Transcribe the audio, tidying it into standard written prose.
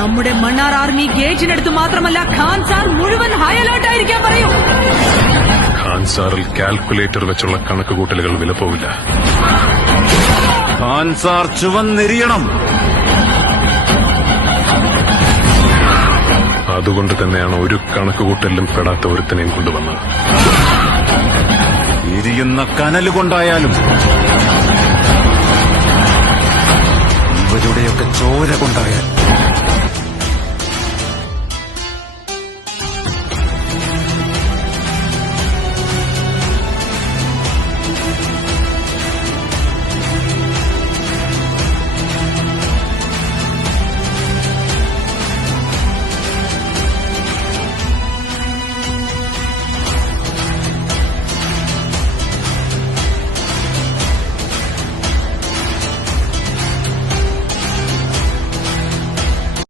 നമ്മുടെ മണ്ണാർ ആർമി ഗേറ്റിനടുത്ത് മാത്രമല്ല ഖാൻ സാർ മുഴുവൻ ഹൈ അലേർട്ട് ആയിരിക്കാൻ പറയൂ. ഖാൻ സാറിൽ കാൽക്കുലേറ്റർ വെച്ചുള്ള കണക്കുകൂട്ടലുകൾ വിലപ്പോവില്ല. ഖാൻ സാർ ചുവന്നെരിയണം. അതുകൊണ്ട് തന്നെയാണ് ഒരു കണക്കുകൂട്ടലിലും പെടാത്ത ഒരുത്തനെയും കൊണ്ടുവന്നത്. എരിയുന്ന കനലുകൊണ്ടായാലും ഇവരുടെയൊക്കെ ചോര കൊണ്ടായാലും